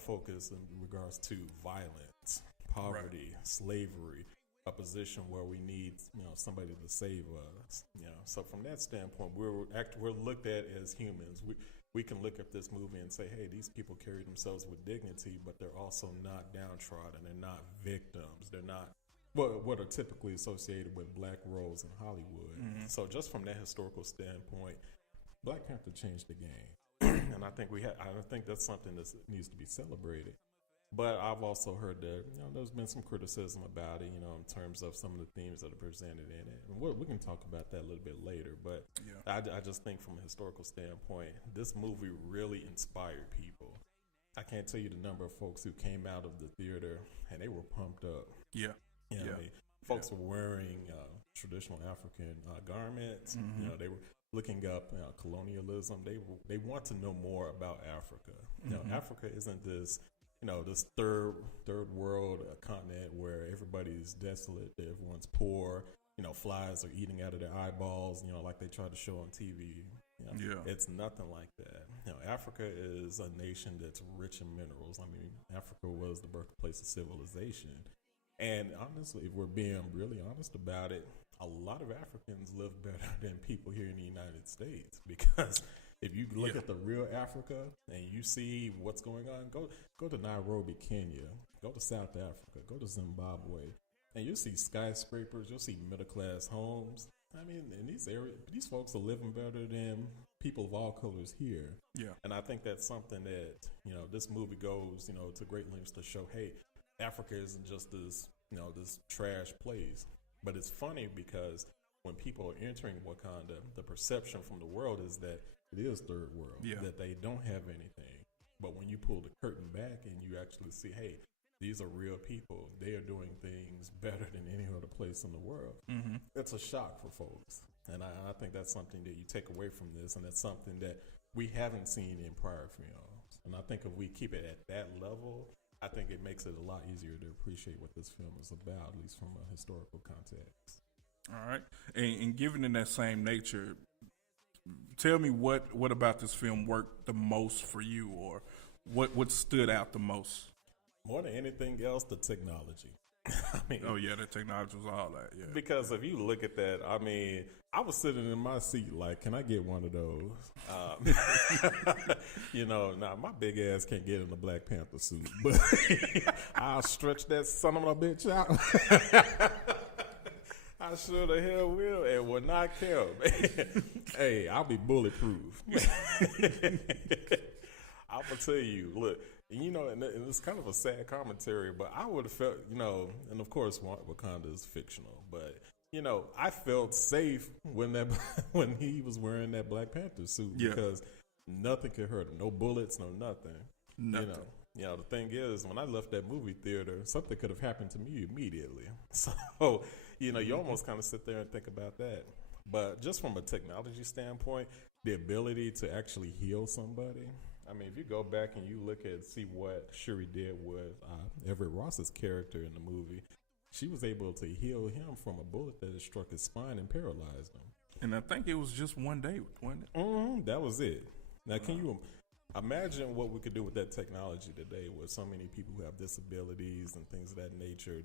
focus in regards to violence, poverty, slavery, a position where we need somebody to save us. So from that standpoint, we're looked at as humans. We can look at this movie and say, hey, these people carry themselves with dignity, but they're also not downtrodden. They're not victims. They're not what are typically associated with black roles in Hollywood. Mm-hmm. So just from that historical standpoint, Black Panther changed the game. And I think that's something that needs to be celebrated. But I've also heard that there's been some criticism about it, in terms of some of the themes that are presented in it. And we can talk about that a little bit later. But I just think from a historical standpoint, this movie really inspired people. I can't tell you the number of folks who came out of the theater and they were pumped up. Yeah. I mean, folks were wearing traditional African garments. Mm-hmm. They were looking up colonialism. They want to know more about Africa. Mm-hmm. Africa isn't this this third world continent where everybody's desolate, everyone's poor, flies are eating out of their eyeballs, like they try to show on TV. It's nothing like that. Africa is a nation that's rich in minerals. I mean, Africa was the birthplace of civilization. And honestly, if we're being really honest about it, a lot of Africans live better than people here in the United States, because if you look at the real Africa and you see what's going on, go to Nairobi, Kenya, go to South Africa, go to Zimbabwe, and you'll see skyscrapers, you'll see middle-class homes. I mean, in these areas, these folks are living better than people of all colors here. Yeah. And I think that's something that, this movie goes, to great lengths to show, hey, Africa isn't just this, this trash place. But it's funny because when people are entering Wakanda, the perception from the world is that it is third world, that they don't have anything. But when you pull the curtain back and you actually see, hey, these are real people. They are doing things better than any other place in the world. Mm-hmm. It's a shock for folks. And I think that's something that you take away from this, and that's something that we haven't seen in prior films. And I think if we keep it at that level, I think it makes it a lot easier to appreciate what this film is about, at least from a historical context. All right. And given in that same nature, tell me what about this film worked the most for you, or what stood out the most? More than anything else, the technology. I mean, the technology was all that. Yeah. Because if you look at that, I mean, I was sitting in my seat like, can I get one of those? My big ass can't get in the Black Panther suit, but I'll stretch that son of a bitch out. I sure the hell will, and will not care. Hey, I'll be bulletproof. I'm gonna tell you, look, and it's kind of a sad commentary, but I would have felt, and of course Wakanda is fictional, but I felt safe when he was wearing that Black Panther suit, because nothing could hurt him, no bullets, no nothing. The thing is, when I left that movie theater, something could have happened to me immediately. So, you almost kind of sit there and think about that. But just from a technology standpoint, the ability to actually heal somebody. I mean, if you go back and you look at see what Shuri did with Everett Ross's character in the movie, she was able to heal him from a bullet that had struck his spine and paralyzed him. And I think it was just one day, wasn't it? Mm-hmm, that was it. Now, can you imagine what we could do with that technology today with so many people who have disabilities and things of that nature,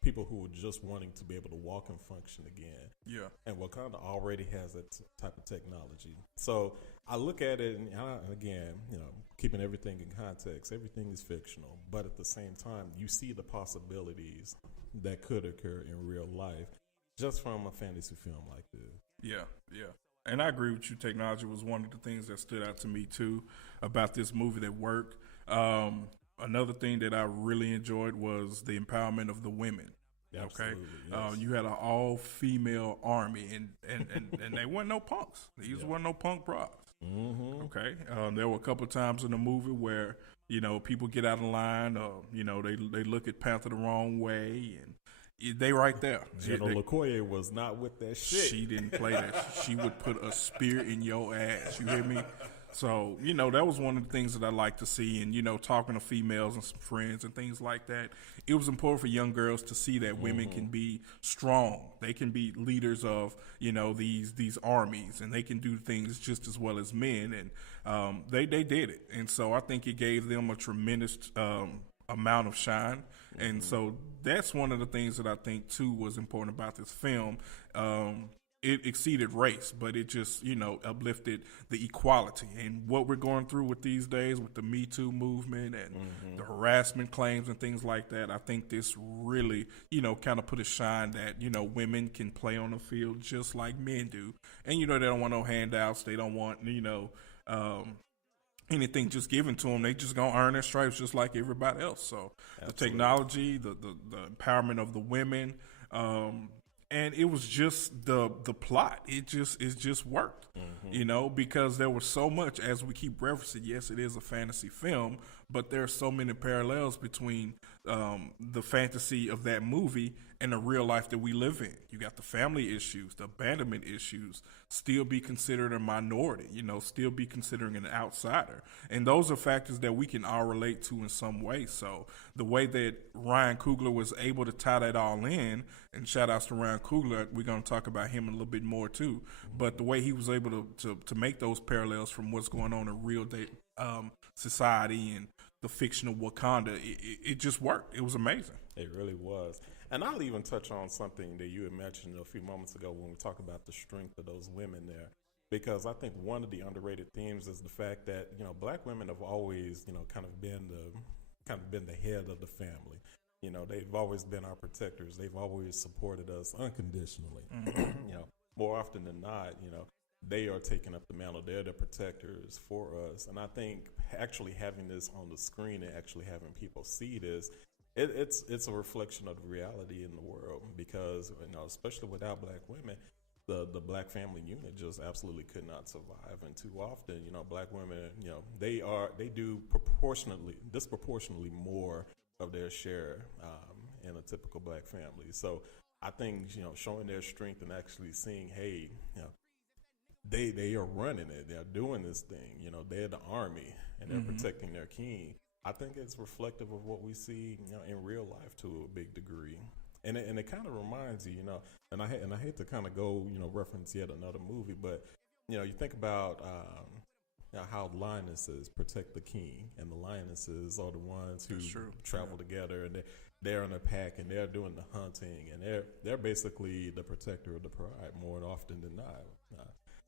people who are just wanting to be able to walk and function again. Yeah. And Wakanda already has that type of technology. So I look at it, and again, keeping everything in context, everything is fictional, but at the same time, you see the possibilities that could occur in real life just from a fantasy film like this. Yeah. And I agree with you. Technology was one of the things that stood out to me, too, about this movie that worked. Another thing that I really enjoyed was the empowerment of the women. Absolutely, okay, yes. You had an all-female army, and they weren't no punks. These weren't no punk bras. Mm-hmm. Okay, there were a couple of times in the movie where people get out of line, they look at Panther the wrong way, and they right there. General Okoye was not with that shit. She didn't play that. She would put a spear in your ass. You hear me? So, that was one of the things that I like to see. And, talking to females and some friends and things like that, it was important for young girls to see that women can be strong. They can be leaders of, these armies, and they can do things just as well as men. And they did it. And so I think it gave them a tremendous amount of shine. And so that's one of the things that I think, too, was important about this film. It exceeded race, but it just, uplifted the equality. And what we're going through with these days with the Me Too movement and the harassment claims and things like that, I think this really, kind of put a shine that, women can play on the field just like men do. And, they don't want no handouts. They don't want, anything just given to them. They just gonna earn their stripes just like everybody else. So Absolutely. The technology, the empowerment of the women, and it was just the plot. It just worked, because there was so much, as we keep referencing. Yes, it is a fantasy film, but there are so many parallels between the fantasy of that movie and the real life that we live in. You got the family issues, the abandonment issues, still be considered a minority, still be considering an outsider. And those are factors that we can all relate to in some way. So the way that Ryan Coogler was able to tie that all in, and shout outs to Ryan Coogler, we're going to talk about him a little bit more too, but the way he was able to make those parallels from what's going on in real day society and the fictional Wakanda, it just worked. It was amazing. It really was. And I'll even touch on something that you had mentioned a few moments ago when we talk about the strength of those women there. Because I think one of the underrated themes is the fact that, black women have always, kind of been the head of the family. They've always been our protectors. They've always supported us unconditionally. More often than not, they are taking up the mantle. They're the protectors for us. And I think actually having this on the screen and actually having people see this, it's a reflection of the reality in the world, because especially without black women, the black family unit just absolutely could not survive. And too often, black women, they do disproportionately more of their share in a typical black family. So I think showing their strength and actually seeing, hey, they are running it, they're doing this thing, they're the army and they're protecting their king. I think it's reflective of what we see, in real life to a big degree, and it kind of reminds you, and I hate to kind of go, reference yet another movie, but you think about how lionesses protect the king, and the lionesses are the ones who travel together, and they're in a pack, and they're doing the hunting, and they're basically the protector of the pride more often than not.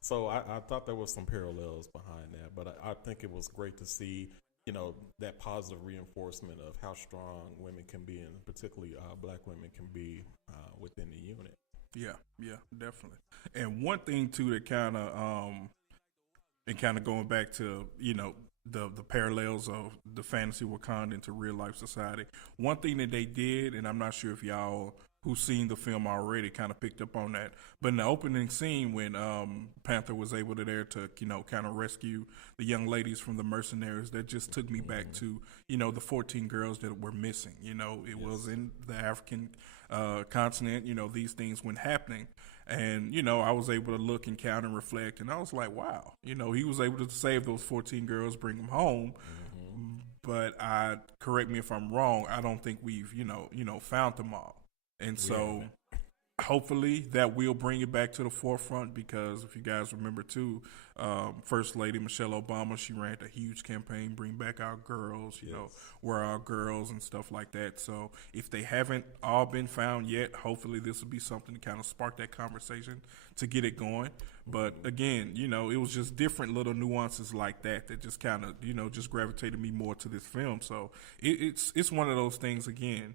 So I thought there was some parallels behind that, but I think it was great to see, that positive reinforcement of how strong women can be, and particularly black women can be within the unit. Yeah, definitely. And one thing too that kind of going back to the parallels of the fantasy Wakanda into real life society. One thing that they did, and I'm not sure if y'all who's seen the film already kind of picked up on that, but in the opening scene when Panther was able to kind of rescue the young ladies from the mercenaries, that just took me back to the 14 girls that were missing. It was in the African continent. These things went happening, and I was able to look and count and reflect, and I was like, wow, he was able to save those 14 girls, bring them home. But correct me if I'm wrong, I don't think we've found them all. And so hopefully that will bring it back to the forefront, because if you guys remember too, First Lady Michelle Obama, she ran a huge campaign, bring back our girls, where are our girls and stuff like that. So if they haven't all been found yet, hopefully this will be something to kind of spark that conversation to get it going. But again, it was just different little nuances like that just kind of, just gravitated me more to this film. So it's one of those things again.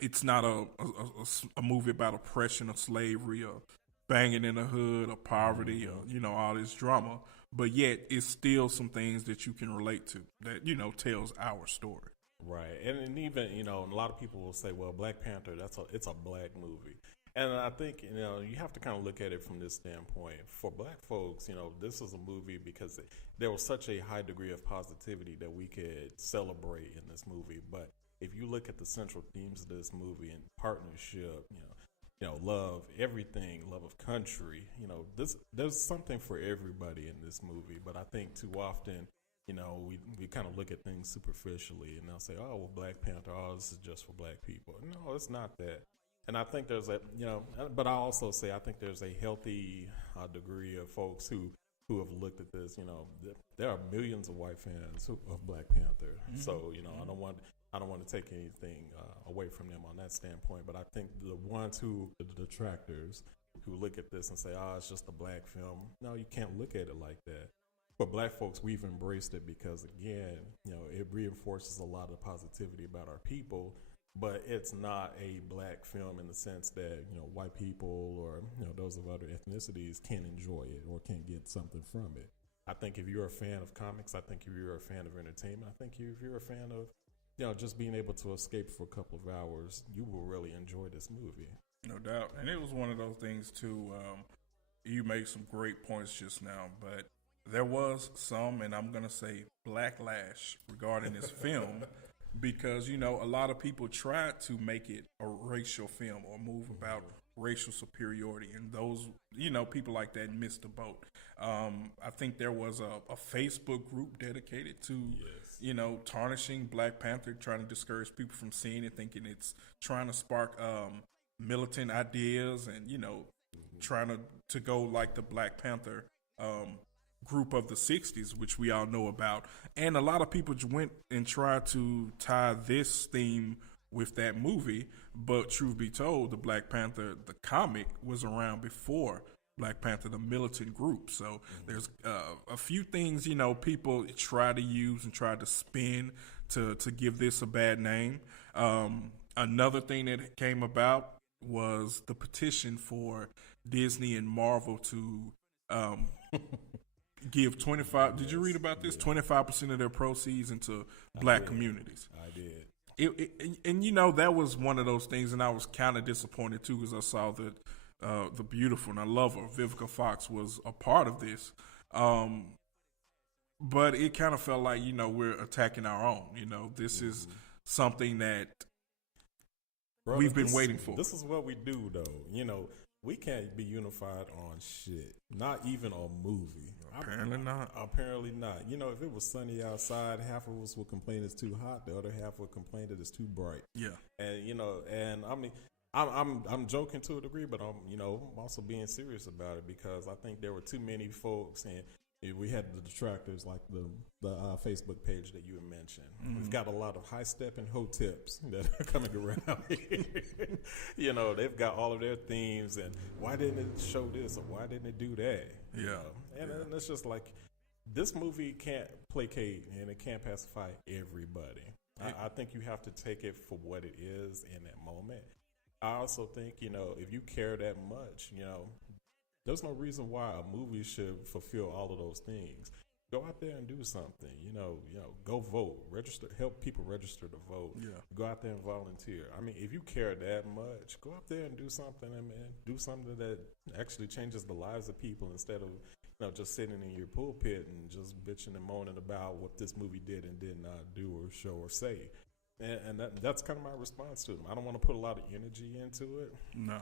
It's not a movie about oppression or slavery or banging in the hood or poverty or, all this drama. But yet it's still some things that you can relate to that, tells our story. Right. And even, a lot of people will say, well, Black Panther, it's a black movie. And I think, you have to kind of look at it from this standpoint. For black folks, this is a movie because there was such a high degree of positivity that we could celebrate in this movie. But if you look at the central themes of this movie and partnership, love everything, love of country. There's something for everybody in this movie, but I think too often, we kind of look at things superficially, and they'll say, oh, well, Black Panther, oh, this is just for black people. No, it's not that. And I think there's but I also say I think there's a healthy degree of folks who have looked at this. There are millions of white fans of Black Panther. Mm-hmm. So I don't want to take anything away from them on that standpoint. But I think the detractors who look at this and say, oh, it's just a black film. No, you can't look at it like that. For black folks, we've embraced it because, again, it reinforces a lot of positivity about our people. But it's not a black film in the sense that, white people or, those of other ethnicities can't enjoy it or can't get something from it. I think if you're a fan of comics, I think if you're a fan of entertainment, I think if you're a fan of, just being able to escape for a couple of hours, you will really enjoy this movie. No doubt. And it was one of those things, too. You made some great points just now, but there was some, and I'm going to say backlash regarding this film. Because, a lot of people tried to make it a racial film or move about racial superiority. And those, people like that missed the boat. I think there was a Facebook group dedicated to, tarnishing Black Panther, trying to discourage people from seeing it, thinking it's trying to spark militant ideas and, trying to go like the Black Panther group of the 60s, which we all know about. And a lot of people went and tried to tie this theme with that movie, but truth be told, the Black Panther, the comic, was around before Black Panther, the militant group. So there's a few things, people try to use and try to spin to give this a bad name. Another thing that came about was the petition for Disney and Marvel to give 25. Did you read about this? 25% of their proceeds into black communities. I did. And that was one of those things, and I was kind of disappointed too because I saw that the beautiful, and I love her, Vivica Fox, was a part of this. But it kind of felt like we're attacking our own. This is something that we've been waiting for. This is what we do, though. We can't be unified on shit. Not even a movie. Apparently not. Apparently not. If it was sunny outside, half of us would complain it's too hot. The other half would complain that it's too bright. Yeah. And and I mean, I'm joking to a degree, but I'm also being serious about it because I think there were too many folks, and we had the detractors like the Facebook page that you had mentioned. Mm-hmm. We've got a lot of high-stepping hoteps that are coming around here. They've got all of their themes, and why didn't it show this, or why didn't it do that? Yeah. And it's just like, this movie can't placate, and it can't pacify everybody. I think you have to take it for what it is in that moment. I also think, if you care that much, there's no reason why a movie should fulfill all of those things. Go out there and do something. Go vote, register, help people register to vote. Yeah. Go out there and volunteer. I mean, if you care that much, go out there and do something. Do something that actually changes the lives of people instead of just sitting in your pulpit and just bitching and moaning about what this movie did and did not do or show or say. And that's kind of my response to them. I don't want to put a lot of energy into it. No,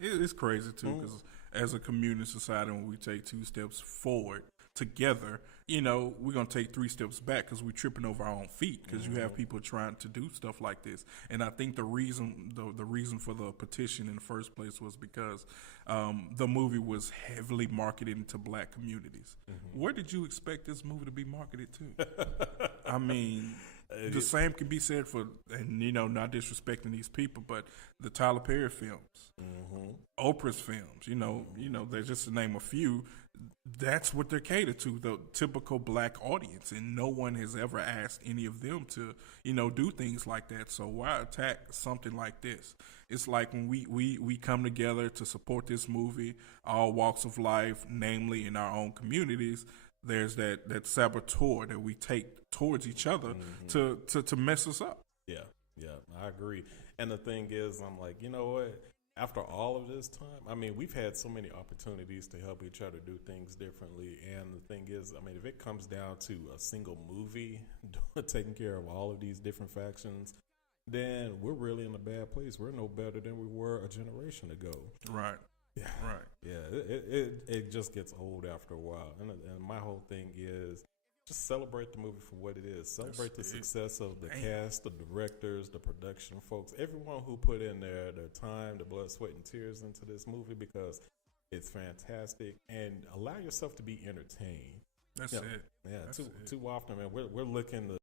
it's crazy too, because as a community society, when we take 2 steps forward together, we're going to take 3 steps back because we're tripping over our own feet because you have people trying to do stuff like this. And I think the reason for the petition in the first place was because the movie was heavily marketed to black communities. Mm-hmm. Where did you expect this movie to be marketed to? I mean, the same can be said for, and not disrespecting these people, but the Tyler Perry films, Oprah's films, there's just to name a few. That's what they're catered to, the typical black audience, and no one has ever asked any of them to, do things like that. So why attack something like this? It's like when we come together to support this movie, all walks of life, namely in our own communities. There's that saboteur that we take towards each other to mess us up. Yeah, I agree. And the thing is, I'm like, you know what? After all of this time, I mean, we've had so many opportunities to help each other do things differently. And the thing is, I mean, if it comes down to a single movie taking care of all of these different factions, then we're really in a bad place. We're no better than we were a generation ago. Right. Yeah. Right. Yeah. It just gets old after a while. And my whole thing is just celebrate the movie for what it is. Celebrate the success of the cast, the directors, the production folks, everyone who put in their time, the blood, sweat, and tears into this movie, because it's fantastic. And allow yourself to be entertained. That's it. Yeah. That's too often, man, we're looking to